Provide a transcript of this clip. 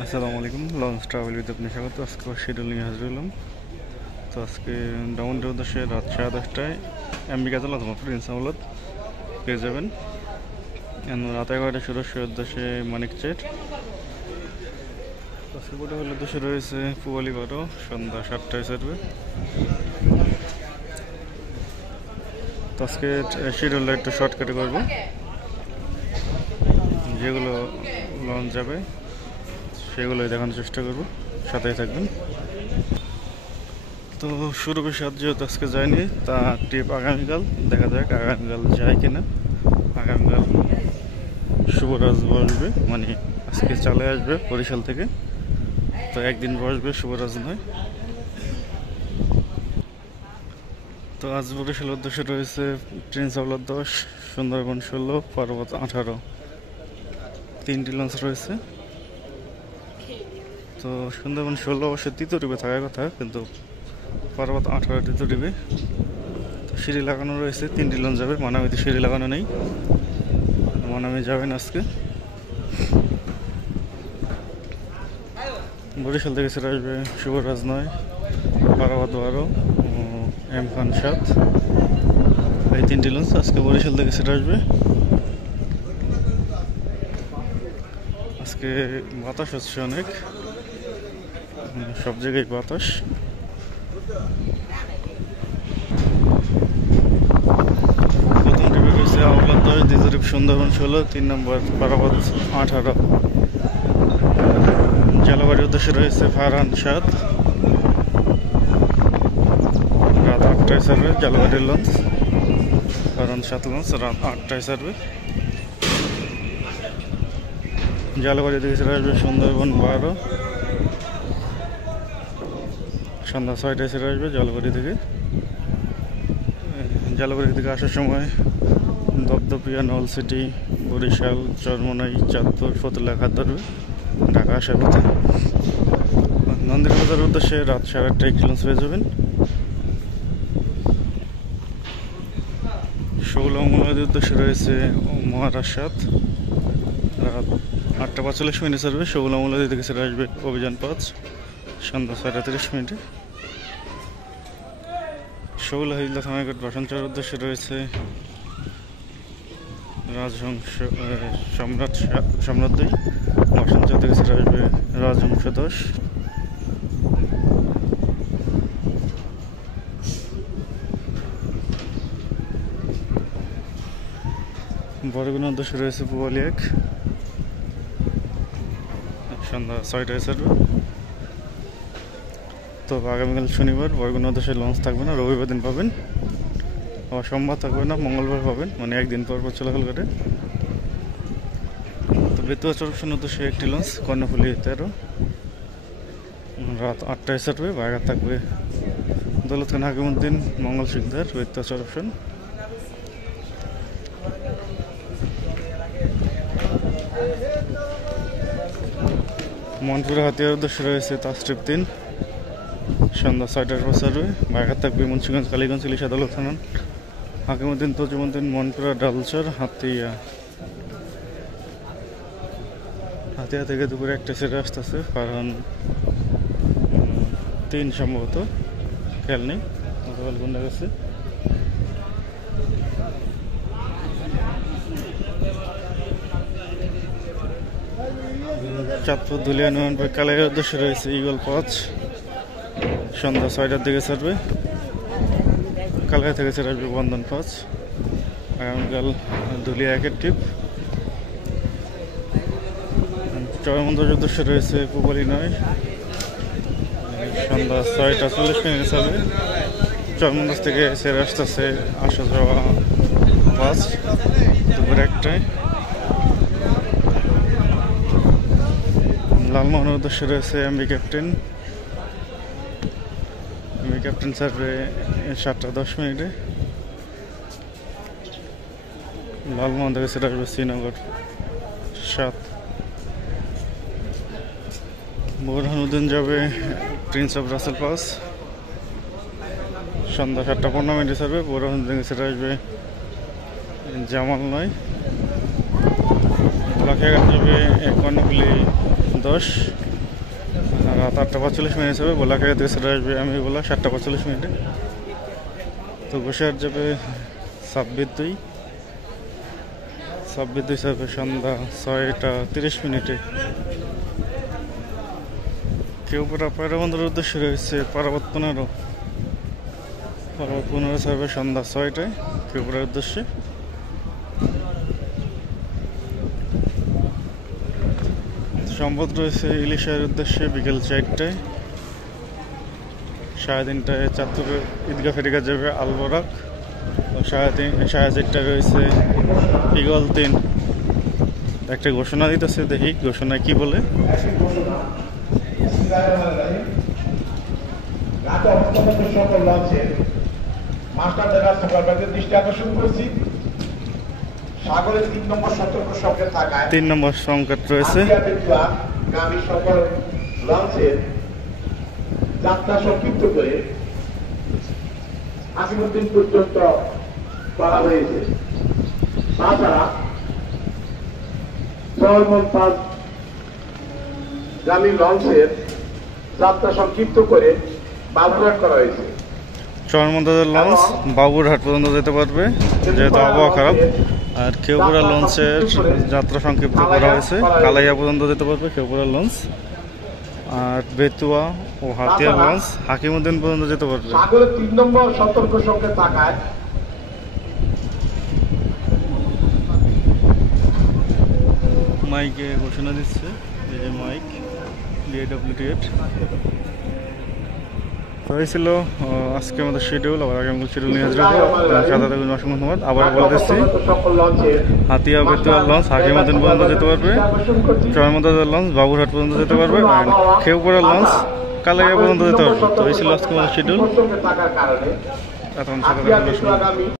আসসালামু আলাইকুম, launch travel with আপনি স্বাগত। আজকে শিডিউল নিয়ে হাজির হলাম। তো আজকে ডাউনটাউন উদ্দেশ্যে রাত 10:30টায় এমবি কাজল অথবা প্রিন্স আমলত পেয়ে যাবেন। রাত 11টায় সুরক্ষার উদ্দেশ্যে মানিক চেট। আজকে প্রোটোকল উদ্দেশ্যে রয়েছে পুয়ালি বারো, সন্ধ্যা 7টায় ছাড়বে। তো আজকে শিডিউলটা একটু শর্টকাটে করবো, যেগুলো লঞ্চ যাবে সেগুলোই দেখানোর চেষ্টা করবো, সাথেই থাকবেন। তো শুরু বেশি আজ যেহেতু আজকে যায়নি, তা ট্রিপ আগামীকাল দেখা যাক আগামীকাল যায় কিনা। আগামীকাল শুভরাজ বসবে, মানে আজকে চলে আসবে বরিশাল থেকে, তো একদিন বসবে, শুভরাজ নয়। তো আজ বরিশাল উদ্দেশ্যে রয়েছে প্রিন্স আওলাদ 10, সুন্দরবন 16, পর্বত 18, 3টি লঞ্চ রয়েছে। তো সুন্দরবন 16 অবশ্যই তৃতীয় টিপে থাকার কথা, কিন্তু পর্বত 18 তৃতীয় টিপে। তো সিঁড়ি লাগানো রয়েছে, 3টি লঞ্চ যাবে। মানামিতে সিঁড়ি লাগানো নেই, মানামি যাবেন আজকে। বরিশাল থেকে ছেড়ে আসবে শুভরাজ 9, পারাবাদ 12, এম খান 7, এই 3টি লঞ্চ আজকে বরিশাল থেকে ছেড়ে আসবে। আজকে বাতাস হচ্ছে অনেক, সব জায়গায় বাতাস। প্রথম ট্রিপে রয়েছে আওলাদ 10, দ্বিতীয় ট্রিপ সুন্দরবন 16, 3 নম্বর পারাবাদ 18। জলবাড়ির উদ্দেশ্যে রয়েছে ফারহান 7, রাত 8টায় ছাড়বে। জলবাড়ির লঞ্চ ফারহান 7 লঞ্চ রাত 8টায় ছাড়বে। জলবাড়ি থেকে ছেড়ে আসবে সুন্দরবন 12, সন্ধ্যা 6টায় ছেড়ে আসবে জলবাড়ি থেকে। জলবাড়ি থেকে আসার সময় দপদপিয়া, নলসিটি, বরিশাল, চরমনাই, চাঁদপুর, ফতুল্লা ঘাট ধরবে ঢাকা আসার পথে। নন্দিনী বাজারের উদ্দেশ্যে রাত 8:30 একটি লঞ্চ পেয়ে যাবেন। ষোলমূলদের উদ্দেশ্যে রয়েছে মহারাজ 7, রাত 8:45 ছাড়বে। ষোলমূলদি থেকে ছেড়ে আসবে অভিযান 5, সন্ধ্যা 6:30। শৌলা হিজলা থানাঘাট বাসনচরের উদ্দেশ্যে রয়েছে রাজহংস সম্রাট 2, বাসনচর থেকে ছেড়ে আসবে রাজহংস 10। বরগুনার উদ্দেশ্যে রয়েছে পুয়ালি 1, সন্ধ্যা 6টায় ছাড়বে। তো আগামীকাল শনিবার বরগুনা উদ্দেশ্যে লঞ্চ থাকবে না, রবিবার দিন পাবেন। আবার সোমবার থাকবে না, মঙ্গলবার পাবেন, মানে একদিন পর পর চলাচল করে। তো বেতুয়া চরপশন উদ্দেশ্যে একটি লঞ্চ কর্ণফুলি 13, রাত 8টায় ছাড়বে। বাগার থাকবে দৌলত খান হাকিমউদ্দিন, মঙ্গল সিকদার, বেতুয়া চরপশন। মনপুরা হাতিয়ার উদ্দেশ্যে রয়েছে তাসট্রিপ 3, সন্ধ্যা 6টার পর ছাড়বে। বাগার থাকবে মুন্সিগঞ্জ, কালীগঞ্জ, ইলিশা, দৌলত খান হাকিমউদ্দিন, তজিমউদ্দিন, মনপুরা, ডালচর, হাতিয়া। হাতিয়া থেকে দুপুরে 1টা ছেড়ে আসতেছে ফারহান 3 সম্ভবত, খেয়াল নেই, গতকাল কোনটা গেছে। চাঁদপুর ধুলিয়া নুয়ানপুর কালাইয়ের উদ্দেশ্যে রয়েছে ইগল 5, সন্ধ্যা 6টার দিকে ছাড়বে। কালাই থেকে ছেড়ে আসবে বন্ধন 5। আগামীকাল ধুলিয়া 1-এর ট্রিপ। চরমন্দার উদ্দেশ্যে রয়েছে পুবালি 9, সন্ধ্যা 6:40 ছাড়বে। চরমন্দাজ থেকে ছেড়ে আসতেছে আসা যাওয়া 5, দুপুর 1টায়। লালমোহনের উদ্দেশ্যে রয়েছে এমবি ক্যাপ্টেন, ছাড়বে 7:10। লালমোহন থেকে ছেড়ে আসবে শ্রীনগর 7। বোরহানুদ্দিন যাবে প্রিন্স অফ রাসেল পাস, সন্ধ্যা 7:15 ছাড়বে। বোরহানুদ্দিন থেকে ছেড়ে আসবে জামাল 9। লাখিয়াঘাট যাবে কর্ণফুলি 9:10 রাত 8:45 হবে। বোলাখালী থেকে ছেড়ে আসবে আমি বলা 7:45। তো বসিরহাট যাবে 26/2, 26/2 যাবে সন্ধ্যা 6:30। কেউপাড়া পায়রা বন্দরের উদ্দেশ্যে রয়েছে পারাবত 15, পারাবত 15 যাবে সন্ধ্যা 6টায় কেউপাড়ার উদ্দেশ্যে। সম্পদ রয়েছে ইলিশের উদ্দেশ্যে বিকেল 4টায়, 3:30টায় চাঁদপুর ঈদগাহ ফেরিঘাট যাবে আলবরাক, 4:30টায় রয়েছে ইগল 3। একটা ঘোষণা দিতেছে, দেখি ঘোষণায় কি বলে। দৃষ্টি আকর্ষণ করেছি সাগরের 3 নম্বর সতর্ক সংকেত থাকায় 3 নম্বর সংকেত রয়েছে। গামী সকল লঞ্চের যাত্রা সংক্ষিপ্ত করে আজিমুদ্দিন পর্যন্ত করা হয়েছে। তাছাড়া জয়মল পাঁচ গামী লঞ্চের যাত্রা সংক্ষিপ্ত করে বাবুরহাট করা হয়েছে। চরমন্দাজের লঞ্চ বাবুরহাট পর্যন্ত যেতে পারবে যেহেতু আবহাওয়া খারাপ। আর কেউপাড়া লঞ্চের যাত্রা সংক্ষিপ্ত করা হয়েছে, কালাইয়া পর্যন্ত যেতে পারবে কেউপাড়া লঞ্চ। আর বেতুয়া ও হাতিয়ার লঞ্চ হাকিমউদ্দিন পর্যন্ত যেতে পারবে। সাগরের 3 নম্বর সতর্ক সংকেত থাকায় মাইকে ঘোষণা দিচ্ছে, এই যে মাইক DAWT। তো এই ছিল আজকে আমাদের শিডিউল। আবার আগামী শিডিউল নিয়ে আসবো। সাদা থাকুন, অসংখ্য ধন্যবাদ। আবার বলতেছি, হাতিয়া বেতুয়া লঞ্চ হাকিমউদ্দিন পর্যন্ত যেতে পারবে, চরমন্দাজের লঞ্চ বাবুরহাট পর্যন্ত যেতে পারবে, আর কেউপাড়া লঞ্চ কালাইয়া পর্যন্ত যেতে পারবে। তো এই ছিল আজকে আমাদের শিডিউল। এখন সাদা থাকুন।